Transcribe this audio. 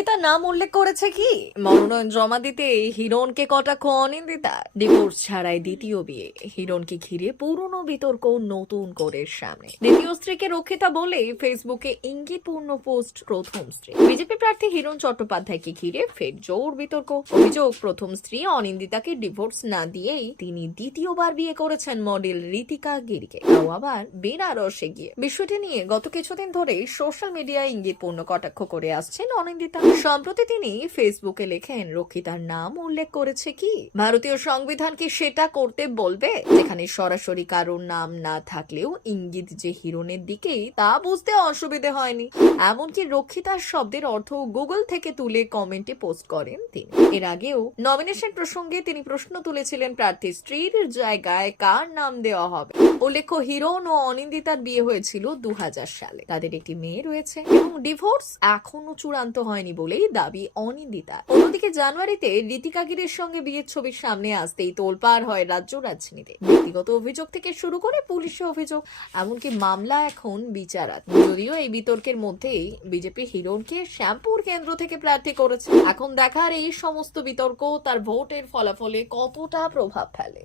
রক্ষিতা নাম উল্লেখ করেছে কি? মনোনয়ন জমা দিতে হিরণকে কটাক্ষ অনিন্দিতা। ডিভোর্স ছাড়াই দ্বিতীয় বিয়ে, হিরণকে ঘিরে পুরনো বিতর্ক নতুন করে সামনে। দ্বিতীয় স্ত্রীকে রক্ষিতা বলে ফেসবুকে ইঙ্গিতপূর্ণ পোস্ট প্রথম স্ত্রী। বিজেপি প্রার্থী হিরণ চট্টোপাধ্যায়কে ঘিরে ফের জোর বিতর্ক। অভিযোগ, প্রথম স্ত্রী অনিন্দিতাকে ডিভোর্স না দিয়েই তিনি দ্বিতীয়বার বিয়ে করেছেন মডেল ঋতিকা গিরিকে, তাও আবার বেনারসে গিয়ে। বিষয়টি নিয়ে গত কিছুদিন ধরে সোশ্যাল মিডিয়ায় ইঙ্গিতপূর্ণ কটাক্ষ করে আসছেন অনিন্দিতা। সম্প্রতি তিনি ফেসবুকে লেখেন, রক্ষিতার নাম উল্লেখ করেছে কি? ভারতীয় সংবিধান কি সেটা করতে বলবে? যেখানে সরাসরি কারোর নাম না থাকলেও ইঙ্গিত যে হিরণের দিকেই, তা বুঝতে অসুবিধে হয়নি। এমনকি রক্ষিতার শব্দের অর্থ গুগল থেকে তুলে কমেন্টে পোস্ট করেন তিনি। এর আগেও নমিনেশন প্রসঙ্গে তিনি প্রশ্ন তুলেছিলেন, প্রার্থী স্ত্রীর জায়গায় কার নাম দেওয়া হবে। উল্লেখ্য, হিরণ ও অনিন্দিতার বিয়ে হয়েছিল 2000 সালে। তাদের একটি মেয়ে রয়েছে এবং ডিভোর্স এখনো চূড়ান্ত হয়নি বলেই দাবি অনিন্দিতা। অন্যদিকে জানুয়ারিতে ঋতিকা গিরির সঙ্গে বিয়ের ছবির সামনে আসতেই তোলপাড় হয় রাজ্য রাজনীতিতে। ব্যক্তিগত অভিযোগ থেকে শুরু করে পুলিশি অভিযোগ, এমনকি মামলা এখন বিচারাধীন। যদিও এই বিতর্কের মধ্যেই বিজেপি হিরণকে শ্যামপুর কেন্দ্র থেকে প্রার্থী করেছে। এখন দেখার এই সমস্ত বিতর্ক তার ভোটের ফলাফলে কতটা প্রভাব ফেলে।